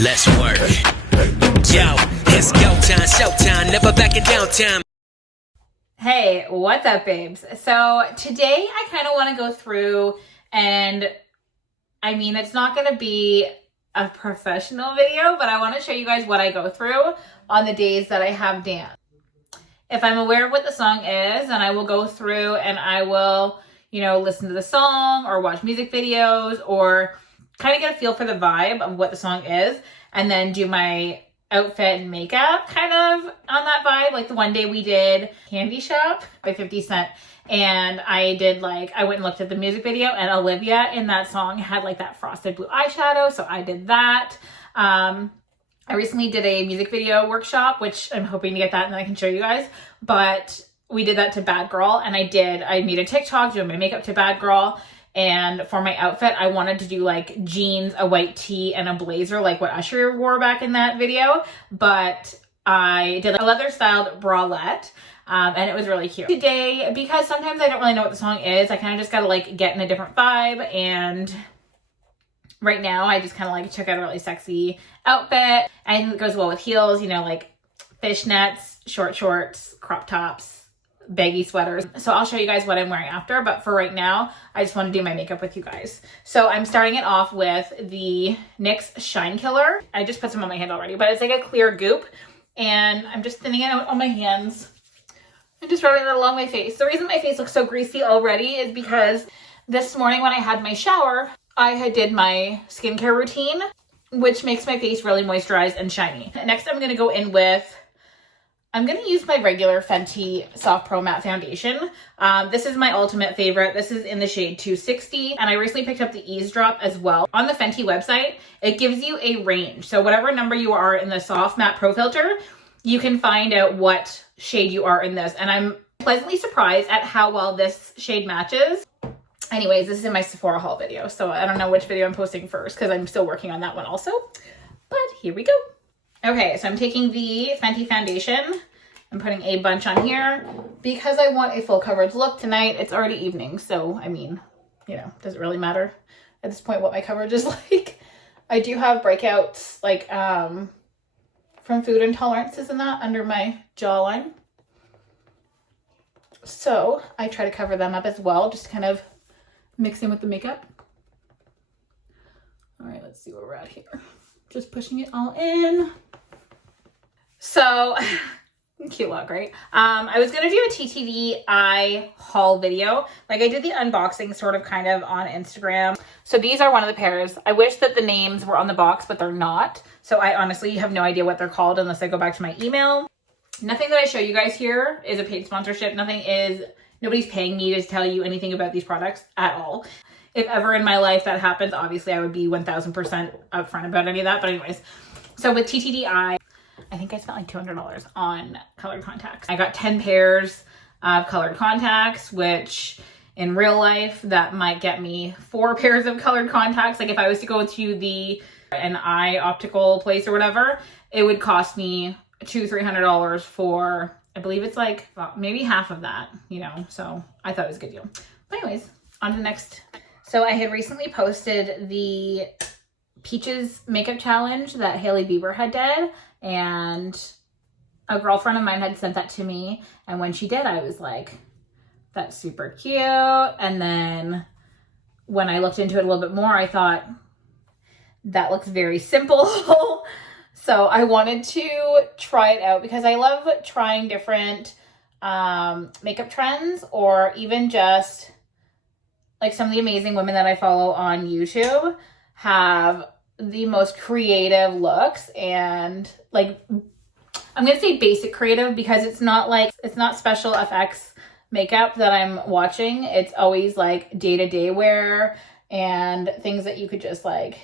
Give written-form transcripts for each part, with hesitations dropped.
Let's work. Yo, it's go time, showtime, never backing down time. Hey, what's up, babes? So today I kind of want to go through and it's not going to be a professional video, but I want to show you guys what I go through on the days that I have dance. If I'm aware of what the song is, then I will go through and I will, listen to the song or watch music videos or kind of get a feel for the vibe of what the song is and then do my outfit and makeup kind of on that vibe. Like the one day we did Candy Shop by 50 Cent and I went and looked at the music video and Olivia in that song had like that frosted blue eyeshadow. So I did that. I recently did a music video workshop, which I'm hoping to get that and then I can show you guys, but we did that to Bad Girl and I made a TikTok doing my makeup to Bad Girl. And for my outfit, I wanted to do like jeans, a white tee, and a blazer like what Usher wore back in that video. But I did like a leather styled bralette and it was really cute. Today, because sometimes I don't really know what the song is, I kind of just got to like get in a different vibe. And right now I just kind of like took out a really sexy outfit. Anything that goes well with heels, like fishnets, short shorts, crop tops, baggy sweaters. So I'll show you guys what I'm wearing after, but for right now, I just want to do my makeup with you guys. So I'm starting it off with the NYX Shine Killer. I just put some on my hand already, but it's like a clear goop and I'm just thinning it out on my hands and just rubbing it along my face. The reason my face looks so greasy already is because this morning when I had my shower, I did my skincare routine, which makes my face really moisturized and shiny. Next, I'm going to go in with I'm going to use my regular Fenty Soft Pro Matte Foundation. This is my ultimate favorite. This is in the shade 260, and I recently picked up the Eavesdrop as well. On the Fenty website, it gives you a range. So whatever number you are in the Soft Matte Pro Filter, you can find out what shade you are in this. And I'm pleasantly surprised at how well this shade matches. Anyways, this is in my Sephora haul video, so I don't know which video I'm posting first because I'm still working on that one also. But here we go. Okay, so I'm taking the Fenty foundation. I'm putting a bunch on here because I want a full coverage look tonight. It's already evening, so does it really matter at this point what my coverage is like? I do have breakouts like from food intolerances and that under my jawline. So I try to cover them up as well, just kind of mix in with the makeup. All right, let's see where we're at here. Just pushing it all in. So, cute look, right? I was gonna do a TTD eye haul video. Like I did the unboxing sort of kind of on Instagram. So these are one of the pairs. I wish that the names were on the box, but they're not. So I honestly have no idea what they're called unless I go back to my email. Nothing that I show you guys here is a paid sponsorship. Nobody's paying me to tell you anything about these products at all. If ever in my life that happens, obviously I would be 1000% upfront about any of that. But anyways, so with TTDI, I think I spent like $200 on colored contacts. I got 10 pairs of colored contacts, which in real life, that might get me 4 pairs of colored contacts. Like if I was to go to an eye optical place or whatever, it would cost me $200-300 for, I believe it's like maybe half of that, so I thought it was a good deal. But anyways, on to the next. So I had recently posted the Peaches makeup challenge that Hailey Bieber had did, and a girlfriend of mine had sent that to me, and when she did, I was like, that's super cute. And then when I looked into it a little bit more, I thought, that looks very simple. So I wanted to try it out because I love trying different makeup trends, or even just like some of the amazing women that I follow on YouTube have the most creative looks, and like, I'm going to say basic creative because it's not special effects makeup that I'm watching. It's always like day-to-day wear and things that you could just like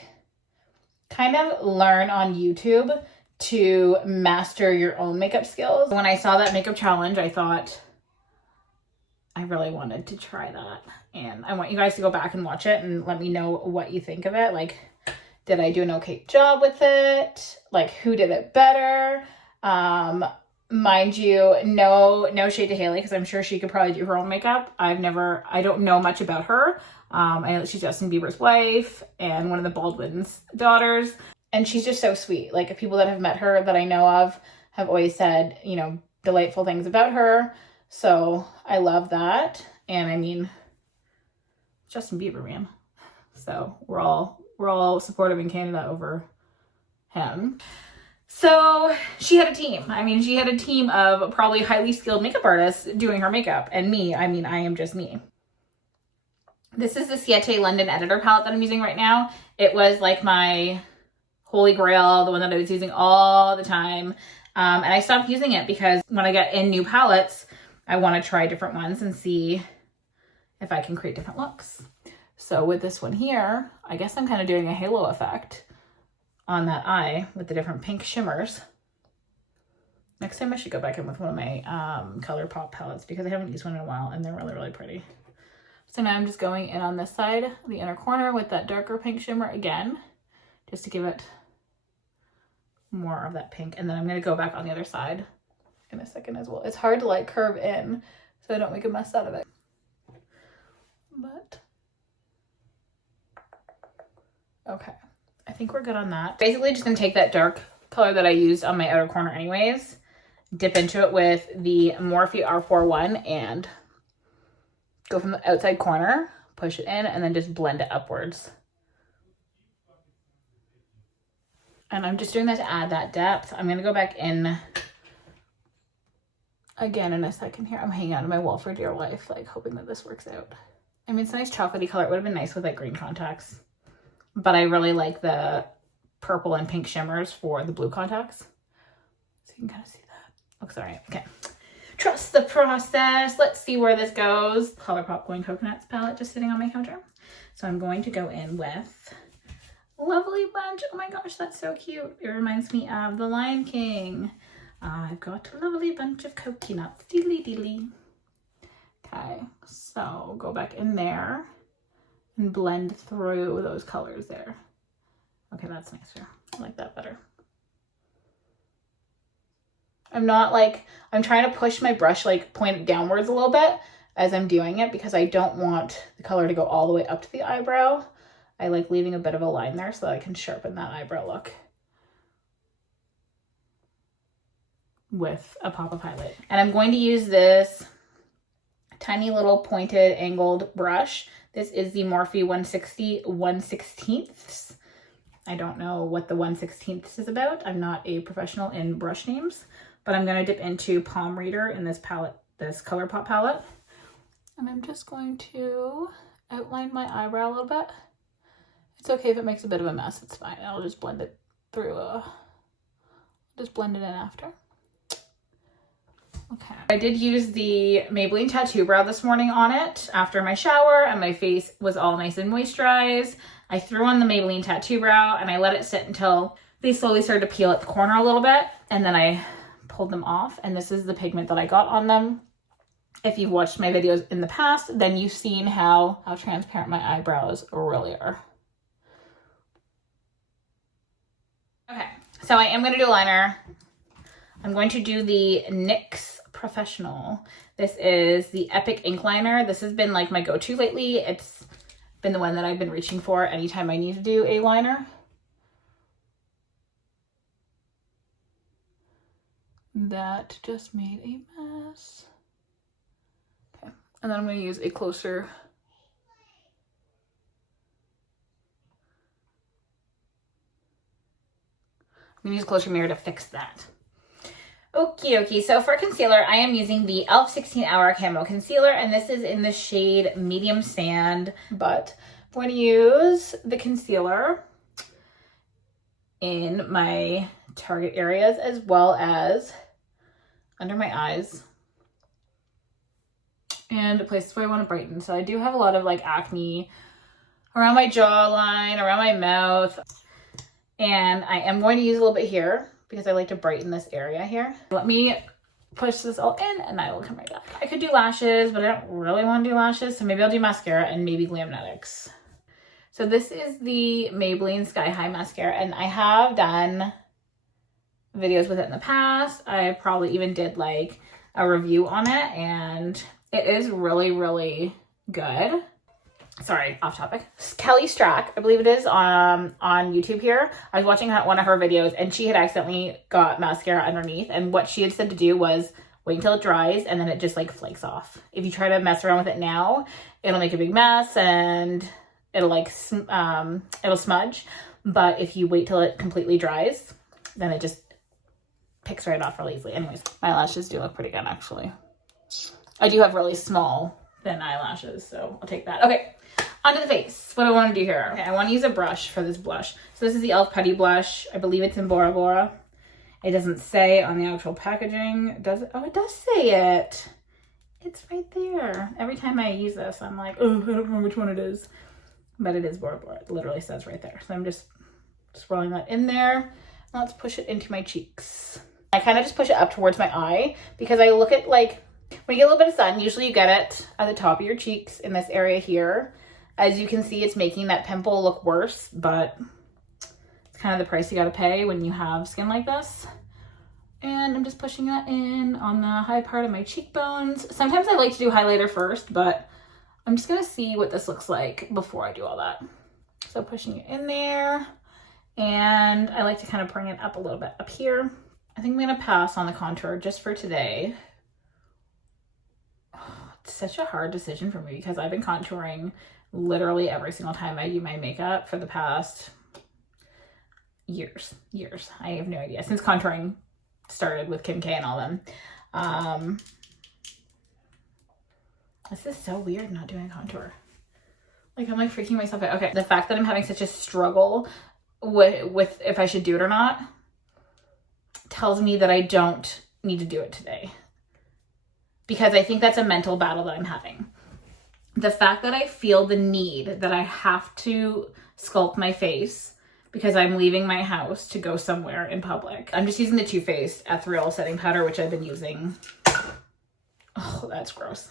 kind of learn on YouTube to master your own makeup skills. When I saw that makeup challenge, I thought I really wanted to try that. And I want you guys to go back and watch it and let me know what you think of it. Like, did I do an okay job with it? Like, who did it better? Mind you, no shade to Hailey, because I'm sure she could probably do her own makeup. I don't know much about her. I know that she's Justin Bieber's wife and one of the Baldwin's daughters. And she's just so sweet. Like, people that have met her that I know of have always said, you know, delightful things about her. So I love that. And I mean, Justin Bieber, man. So we're all supportive in Canada over him. So she had a team. I mean, she had a team of probably highly skilled makeup artists doing her makeup. And me, I mean, I am just me. This is the Ciete London Editor palette that I'm using right now. It was like my holy grail, the one that I was using all the time. And I stopped using it because when I get in new palettes, I want to try different ones and see if I can create different looks. So with this one here, I guess I'm kind of doing a halo effect on that eye with the different pink shimmers. Next time I should go back in with one of my ColourPop palettes because I haven't used one in a while and they're really, really pretty. So now I'm just going in on this side, the inner corner with that darker pink shimmer again, just to give it more of that pink. And then I'm going to go back on the other side in a second as well. It's hard to like curve in so I don't make a mess out of it. But okay, I think we're good on that. Basically just gonna take that dark color that I used on my outer corner anyways, dip into it with the Morphe R41 and go from the outside corner, push it in, and then just blend it upwards. And I'm just doing that to add that depth. I'm gonna go back in again in a second here. I'm hanging out on my wall for dear life, like hoping that this works out. I mean, it's a nice chocolatey color. It would have been nice with like green contacts, but I really like the purple and pink shimmers for the blue contacts. So you can kind of see that. Looks all right. Okay. Trust the process. Let's see where this goes. ColourPop Going Coconuts palette just sitting on my counter. So I'm going to go in with Lovely Bunch. Oh my gosh, that's so cute. It reminds me of The Lion King. I've got a lovely bunch of coconuts. Deedly deedly. Okay, so go back in there and blend through those colors there. Okay, that's nicer. I like that better. I'm trying to push my brush, like point it downwards a little bit as I'm doing it because I don't want the color to go all the way up to the eyebrow. I like leaving a bit of a line there so that I can sharpen that eyebrow look with a pop of highlight. And I'm going to use this tiny little pointed angled brush. This is the Morphe 160 1/16. I don't know what the 1/16 is about. I'm not a professional in brush names, but I'm going to dip into Palm Reader in this palette, this ColourPop palette. And I'm just going to outline my eyebrow a little bit. It's okay if it makes a bit of a mess. It's fine. I'll just blend it through. Just blend it in after. Okay. I did use the Maybelline Tattoo Brow this morning on it after my shower and my face was all nice and moisturized. I threw on the Maybelline Tattoo Brow and I let it sit until they slowly started to peel at the corner a little bit, and then I pulled them off, and this is the pigment that I got on them. If you've watched my videos in the past, then you've seen how transparent my eyebrows really are. Okay, so I am going to do a liner. I'm going to do the NYX Professional. This is the Epic Ink Liner. This has been like my go-to lately. It's been the one that I've been reaching for anytime I need to do a liner. That just made a mess. Okay, and then I'm going to use a closer mirror to fix that. Okay, so for concealer, I am using the e.l.f. 16 Hour Camo Concealer, and this is in the shade Medium Sand, but I'm going to use the concealer in my target areas as well as under my eyes and places where I want to brighten. So I do have a lot of like acne around my jawline, around my mouth, and I am going to use a little bit here because I like to brighten this area here. Let me push this all in and I will come right back. I could do lashes, but I don't really want to do lashes, so maybe I'll do mascara and maybe Glamnetics. So this is the Maybelline Sky High Mascara, and I have done videos with it in the past. I probably even did like a review on it, and it is really, really good. sorry, off topic. Kelly Strack, I believe it is, on YouTube here. I was watching one of her videos and she had accidentally got mascara underneath, and what she had said to do was wait until it dries and then it just like flakes off. If you try to mess around with it now, it'll make a big mess and it'll like, it'll smudge. But if you wait till it completely dries, then it just picks right off really easily. Anyways, my eyelashes do look pretty good actually. I do have really small, thin eyelashes, so I'll take that. Okay, onto the face. What do I want to do here? Okay, I want to use a brush for this blush. So this is the e.l.f. Putty Blush. I believe it's in Bora Bora. It doesn't say on the actual packaging. Does it? Oh, it does say it. It's right there. Every time I use this, I'm like, oh, I don't know which one it is. But it is Bora Bora. It literally says right there. So I'm just swirling that in there. Let's push it into my cheeks. I kind of just push it up towards my eye because I look at, like, when you get a little bit of sun, usually you get it at the top of your cheeks in this area here. As you can see, it's making that pimple look worse, but it's kind of the price you got to pay when you have skin like this. And I'm just pushing that in on the high part of my cheekbones. Sometimes I like to do highlighter first, but I'm just going to see what this looks like before I do all that. So pushing it in there. And I like to kind of bring it up a little bit up here. I think I'm going to pass on the contour just for today. It's such a hard decision for me because I've been contouring literally every single time I do my makeup for the past years. I have no idea. Since contouring started with Kim K and all them. This is so weird not doing contour. Like, I'm like freaking myself out. Okay, the fact that I'm having such a struggle with if I should do it or not tells me that I don't need to do it today. Because I think that's a mental battle that I'm having. The fact that I feel the need that I have to sculpt my face because I'm leaving my house to go somewhere in public. I'm just using the Too Faced Ethereal setting powder, which I've been using. Oh, that's gross.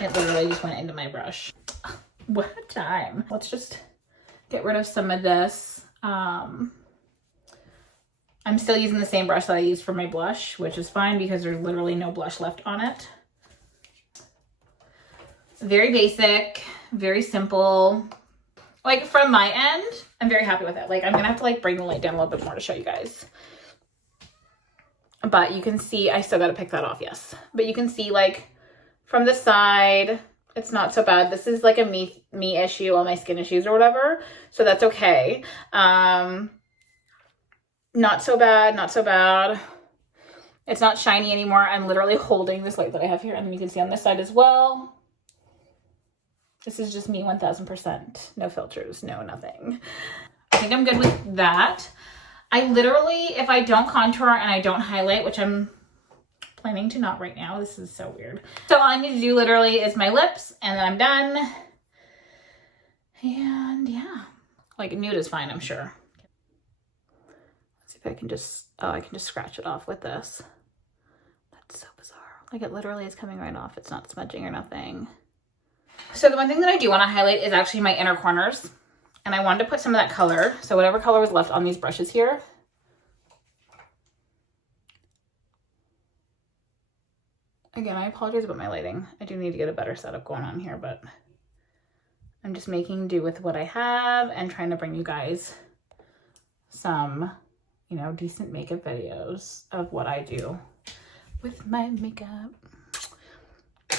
It literally just went into my brush. What a time. Let's just get rid of some of this. I'm still using the same brush that I used for my blush, which is fine because there's literally no blush left on it. Very basic, very simple. Like, from my end, I'm very happy with it. Like, I'm gonna have to like bring the light down a little bit more to show you guys. But you can see, I still gotta pick that off, yes. But you can see, like, from the side, it's not so bad. This is like a me issue, all my skin issues or whatever. So that's okay. Not so bad, not so bad. It's not shiny anymore. I'm literally holding this light that I have here, and then you can see on this side as well. This is just me 1000%. No filters, no nothing. I think I'm good with that. I literally, if I don't contour and I don't highlight, which I'm planning to not right now. This is so weird. So all I need to do literally is my lips, and then I'm done. And yeah, like nude is fine, I'm sure. Let's see if I can just, oh, I can just scratch it off with this. That's so bizarre. Like, it literally is coming right off. It's not smudging or nothing. So the one thing that I do want to highlight is actually my inner corners. And I wanted to put some of that color. So whatever color was left on these brushes here. Again, I apologize about my lighting. I do need to get a better setup going on here, but I'm just making do with what I have and trying to bring you guys some, you know, decent makeup videos of what I do with my makeup.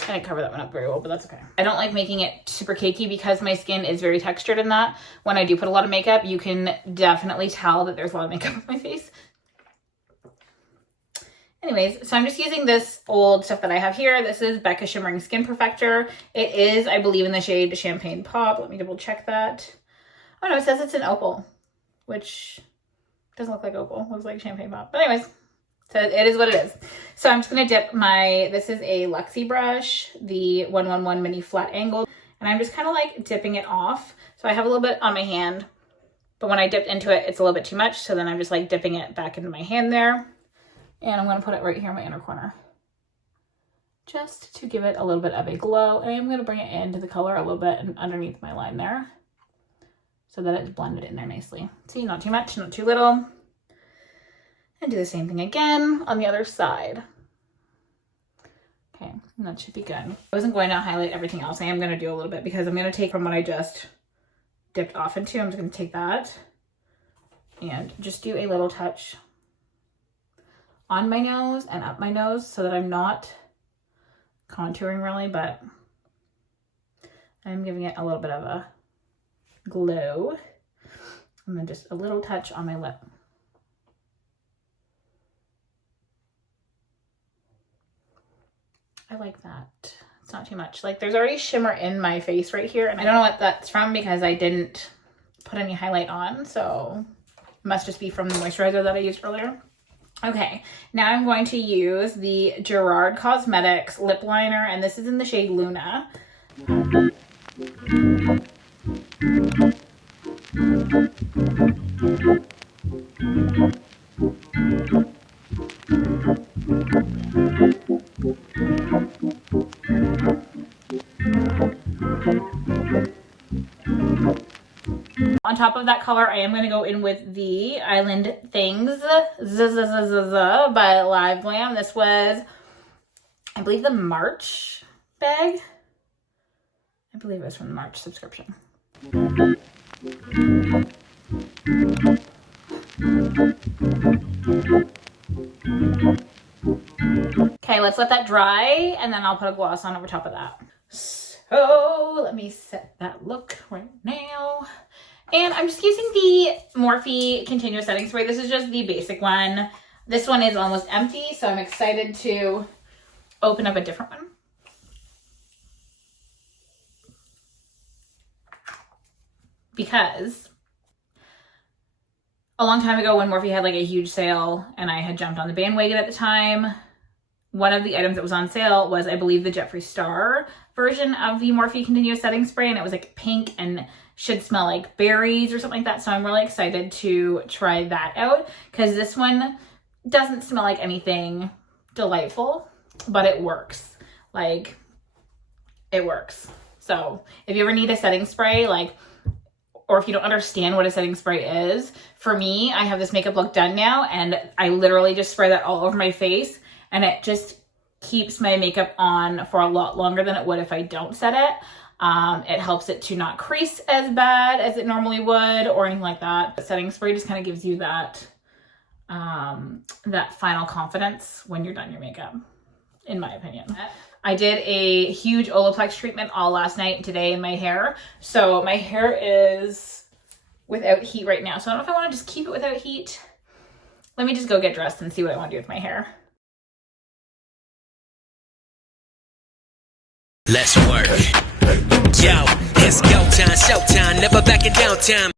I didn't cover that one up very well, but that's okay. I don't like making it super cakey because my skin is very textured in that. When I do put a lot of makeup, you can definitely tell that there's a lot of makeup on my face. Anyways, so I'm just using this old stuff that I have here. This is Becca Shimmering Skin Perfector. It is, I believe, in the shade Champagne Pop. Let me double check that. Oh no, it says it's an opal, which doesn't look like opal. Looks like Champagne Pop. But anyways, so it is what it is. So I'm just going to dip my, this is a Luxie brush, the 111 Mini Flat Angle. And I'm just kind of like dipping it off. So I have a little bit on my hand, but when I dipped into it, it's a little bit too much. So then I'm just like dipping it back into my hand there. And I'm going to put it right here in my inner corner, just to give it a little bit of a glow. And I'm going to bring it into the color a little bit and underneath my line there, so that it's blended in there nicely. See, not too much, not too little. And do the same thing again on the other side. Okay, that should be good. I wasn't going to highlight everything else. I am going to do a little bit because I'm going to take from what I just dipped off into. I'm just going to take that and just do a little touch on my nose and up my nose so that I'm not contouring really, but I'm giving it a little bit of a glow. And then just a little touch on my lip. I like that. It's not too much. Like there's already shimmer in my face right here, and I don't know what that's from because I didn't put any highlight on, so it must just be from the moisturizer that I used earlier. Okay, now I'm going to use the Gerard Cosmetics lip liner, and this is in the shade Luna. On top of that color, I am going to go in with the Island Things by Live Glam. This was, I believe, the March bag. I believe it was from the March subscription. Okay, let's let that dry, and then I'll put a gloss on over top of that. So let me set that look right now. And I'm just using the Morphe Continuous Setting Spray. This is just the basic one. This one is almost empty, so I'm excited to open up a different one. Because a long time ago when Morphe had like a huge sale and I had jumped on the bandwagon at the time, one of the items that was on sale was, I believe, the Jeffree Star version of the Morphe Continuous Setting Spray, and it was like pink and should smell like berries or something like that. So I'm really excited to try that out because this one doesn't smell like anything delightful, but it works. Like, it works. So if you ever need a setting spray, like, or if you don't understand what a setting spray is, for me, I have this makeup look done now, and I literally just spray that all over my face, and it just keeps my makeup on for a lot longer than it would if I don't set it. It helps it to not crease as bad as it normally would or anything like that. The setting spray just kind of gives you that, that final confidence when you're done your makeup, in my opinion. I did a huge Olaplex treatment all last night and today in my hair. So my hair is without heat right now. So I don't know if I want to just keep it without heat. Let me just go get dressed and see what I want to do with my hair. Let's work. Yo, it's go time, showtime, never backing down time.